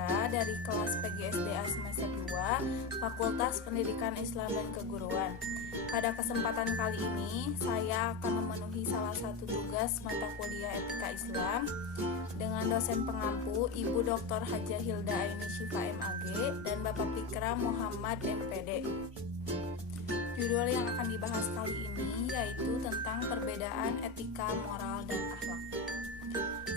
Fitra dari kelas PGSDA semester 2 Fakultas Pendidikan Islam dan Keguruan. Pada kesempatan kali ini, saya akan memenuhi salah satu tugas mata kuliah Etika Islam dengan dosen pengampu Ibu Dr. Hajah Hilda Aini Syifa MAG dan Bapak Fikra Muhammad MPD. Judul yang akan dibahas kali ini yaitu tentang perbedaan etika, moral, dan akhlak.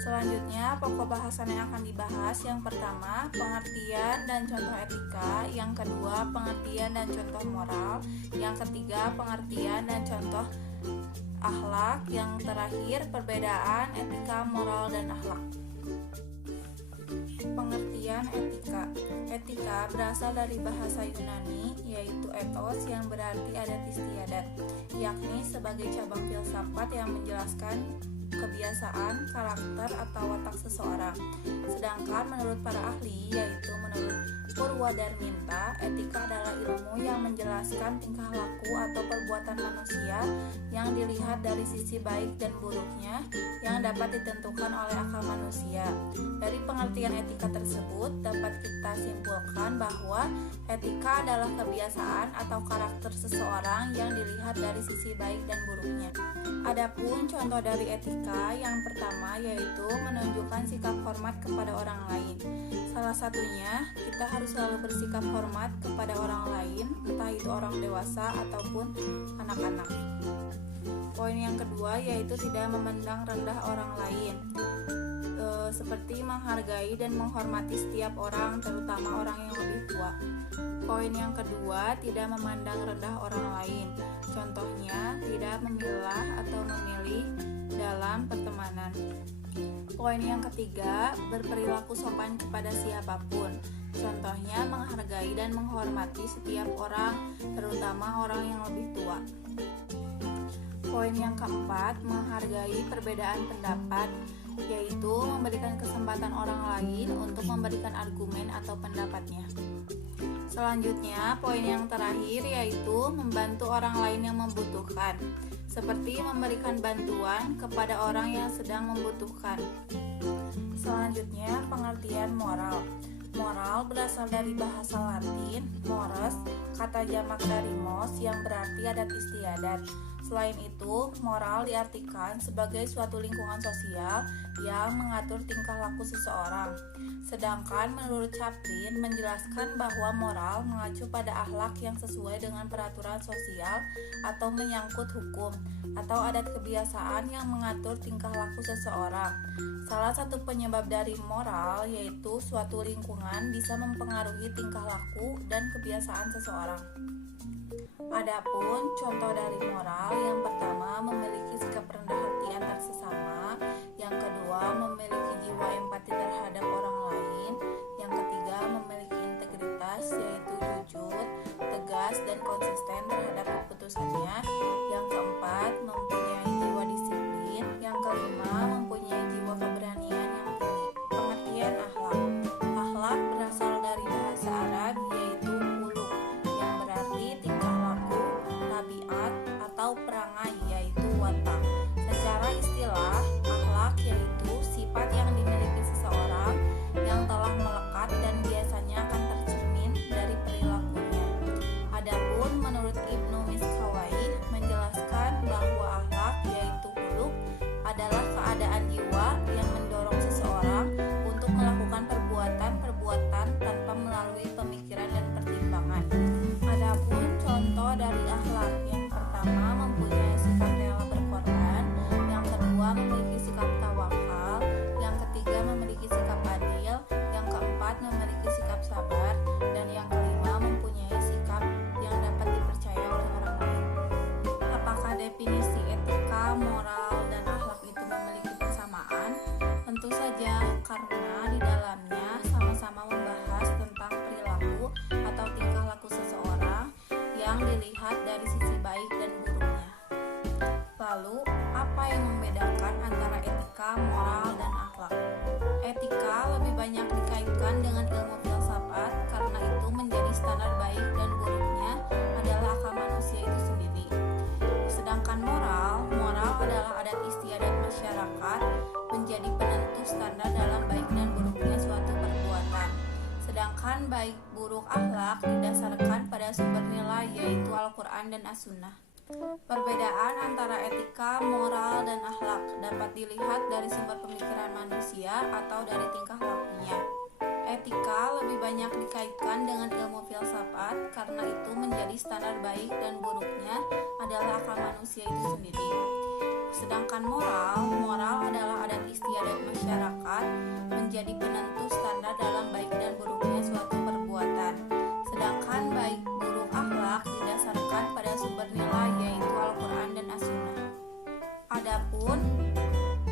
Selanjutnya, pokok bahasan yang akan dibahas yang pertama, pengertian dan contoh etika, yang kedua, pengertian dan contoh moral, yang ketiga, pengertian dan contoh akhlak, yang terakhir, perbedaan etika, moral, dan akhlak. Pengertian etika. Etika berasal dari bahasa Yunani, yaitu ethos yang berarti adat istiadat, yakni sebagai cabang filsafat yang menjelaskan kebiasaan, karakter, atau watak seseorang. Sedangkan menurut para ahli, yaitu menurut Purwadarminta, etika adalah ilmu yang menjelaskan tingkah laku atau perbuatan manusia yang dilihat dari sisi baik dan buruknya yang dapat ditentukan oleh akal manusia. Dari pengertian etika tersebut dapat kita simpulkan bahwa etika adalah kebiasaan atau karakter seseorang yang dilihat dari sisi baik dan buruknya. Adapun contoh dari etika yang pertama yaitu menunjukkan sikap hormat kepada orang lain. Salah satunya, kita harus selalu bersikap hormat kepada orang lain, entah itu orang dewasa ataupun anak-anak. Poin yang kedua yaitu tidak memandang rendah orang lain, seperti menghargai dan menghormati setiap orang, terutama orang yang lebih tua. Poin yang kedua, tidak memandang rendah orang lain. Contohnya, tidak memilah atau memilih dalam pertemanan. Poin yang ketiga, berperilaku sopan kepada siapapun. Contohnya, menghargai dan menghormati setiap orang, terutama orang yang lebih tua. Poin yang keempat, menghargai perbedaan pendapat, yaitu memberikan kesempatan orang lain untuk memberikan argumen atau pendapatnya. Selanjutnya, poin yang terakhir yaitu membantu orang lain yang membutuhkan, seperti memberikan bantuan kepada orang yang sedang membutuhkan. Selanjutnya, pengertian moral. Moral berasal dari bahasa Latin, mores, kata jamak dari mos yang berarti adat istiadat. Selain itu, moral diartikan sebagai suatu lingkungan sosial yang mengatur tingkah laku seseorang. Sedangkan menurut Chaplin menjelaskan bahwa moral mengacu pada akhlak yang sesuai dengan peraturan sosial atau menyangkut hukum atau adat kebiasaan yang mengatur tingkah laku seseorang. Salah satu penyebab dari moral yaitu suatu lingkungan bisa mempengaruhi tingkah laku dan kebiasaan seseorang. Adapun contoh dari moral, yang pertama memiliki sikap rendah hati antar sesama, yang kedua memiliki jiwa empati terhadap orang lain, yang ketiga memiliki integritas yaitu jujur, tegas dan konsisten terhadap keputusannya, yang keempat mempunyai jiwa disiplin, yang kelima mempunyai jiwa keberanian yang tinggi. Pengertian akhlak. Akhlak berasal dari bahasa Arab yaitu khuluq yang berarti tingkah laku, tabiat atau perangai yaitu watak. Secara istilah, akhlak yaitu sifat yang dimiliki seseorang yang telah melekat dan biasanya akan tercermin dari perilakunya. Adapun menurut Ibnu Miskawai menjelaskan bahwa akhlak yaitu khuluq adalah keadaan jiwa yang mendorong seseorang untuk melakukan perbuatan-perbuatan tanpa melalui pemikiran dan pertimbangan. Adapun contoh dari akhlak, yang pertama mempunyai sikap rela berkorban, yang kedua memiliki sikap tawakal, yang ketiga memiliki sikap adil, yang keempat memiliki sikap sabar, dan yang kelima mempunyai sikap yang dapat dipercaya oleh orang lain. Apakah definisi etika, moral, dan akhlak itu memiliki persamaan? Tentu saja, karena di dalamnya sama-sama membahas tentang perilaku atau tingkah laku seseorang yang dilihat dari sisi baik dan buruknya. Lalu, apa yang membedakan antara etika, moral, dan akhlak? Etika lebih banyak dikaitkan dengan ilmu filsafat karena itu menjadi standar baik dan buruknya adalah akal manusia itu sendiri. Sedangkan moral adalah adat istiadat masyarakat menjadi penentu standar dalam baik dan buruknya suatu perbuatan. Sedangkan baik buruk akhlak didasarkan pada sumber nilai yaitu Al-Quran dan As-Sunnah. Perbedaan antara etika, moral, dan akhlak dapat dilihat dari sumber pemikiran manusia atau dari tingkah lakunya. Etika lebih banyak dikaitkan dengan ilmu filsafat karena itu menjadi standar baik dan buruknya adalah akal manusia itu sendiri. Sedangkan moral adalah adat istiadat masyarakat menjadi penentu standar dalam baik dan buruknya suatu perbuatan. Sedangkan baik buruk akhlak didasarkan pada sumber nilai yaitu Al-Quran dan As-Sunnah. Adapun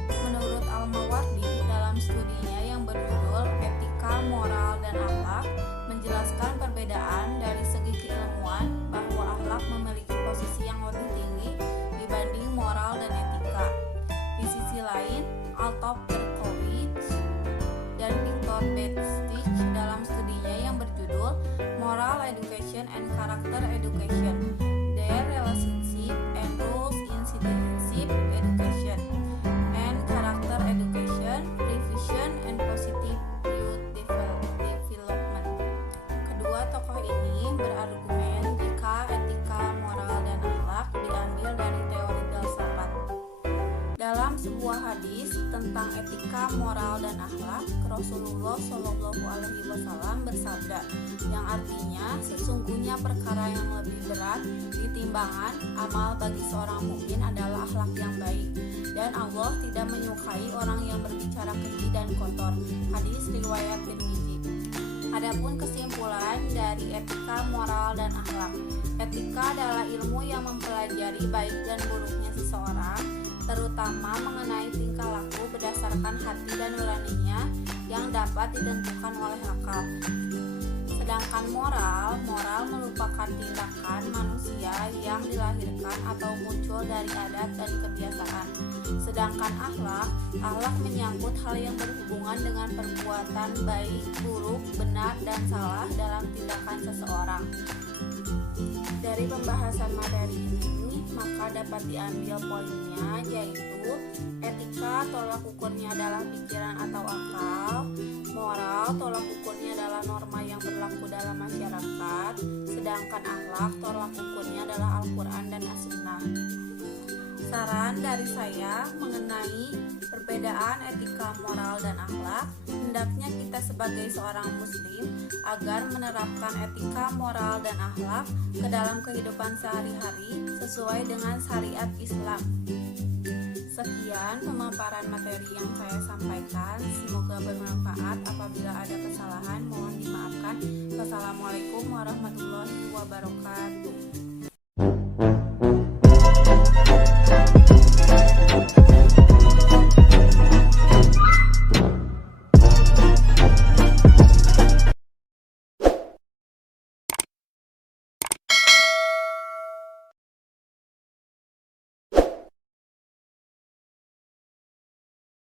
menurut Al-Mawardi dalam studinya yang berjudul Etika, Moral, dan Akhlak menjelaskan perbedaan dari segi keilmuan bahwa akhlak memiliki posisi yang lebih tinggi dibanding moral dan etika. Di sisi lain, Althoff Berkowitz dan Victor Bastich dalam studinya yang berjudul Moral Education and Character Education, Their Relationship and Rules in Citizenship Education and Character Education, Revision and Positive Youth Development. Kedua tokoh ini berargumen jika etika, moral, dan akhlak diambil dari teori filsafat. Dalam sebuah hadis tentang etika, moral, dan akhlak, Rasulullah Shallallahu Alaihi Wasallam bersabda, yang artinya sesungguhnya perkara yang lebih berat ditimbangan amal bagi seorang mukmin adalah akhlak yang baik, dan Allah tidak menyukai orang yang berbicara keji dan kotor. Hadis riwayat Tirmizi. Adapun kesimpulan dari etika, moral, dan akhlak. Etika adalah ilmu yang mempelajari baik dan buruknya seseorang, terutama mengenai tingkah laku berdasarkan hati dan nuraninya yang dapat ditentukan oleh akal. Sedangkan moral merupakan tindakan manusia yang dilahirkan atau muncul dari adat dan kebiasaan. Sedangkan akhlak menyangkut hal yang berhubungan dengan perbuatan baik, buruk, benar, dan salah dalam tindakan seseorang. Dari pembahasan materi ini, maka dapat diambil poinnya yaitu etika tolak ukurnya adalah pikiran atau akal, moral tolak ukurnya adalah norma yang berlaku dalam masyarakat, sedangkan akhlak tolak ukurnya adalah Al-Quran dan As-Sunnah. Saran dari saya mengenai perbedaan etika, moral, dan akhlak, hendaknya kita sebagai seorang muslim agar menerapkan etika, moral, dan akhlak ke dalam kehidupan sehari-hari sesuai dengan syariat Islam. Sekian pemaparan materi yang saya sampaikan, semoga bermanfaat. Apabila ada kesalahan mohon dimaafkan. Wassalamualaikum warahmatullahi wabarakatuh.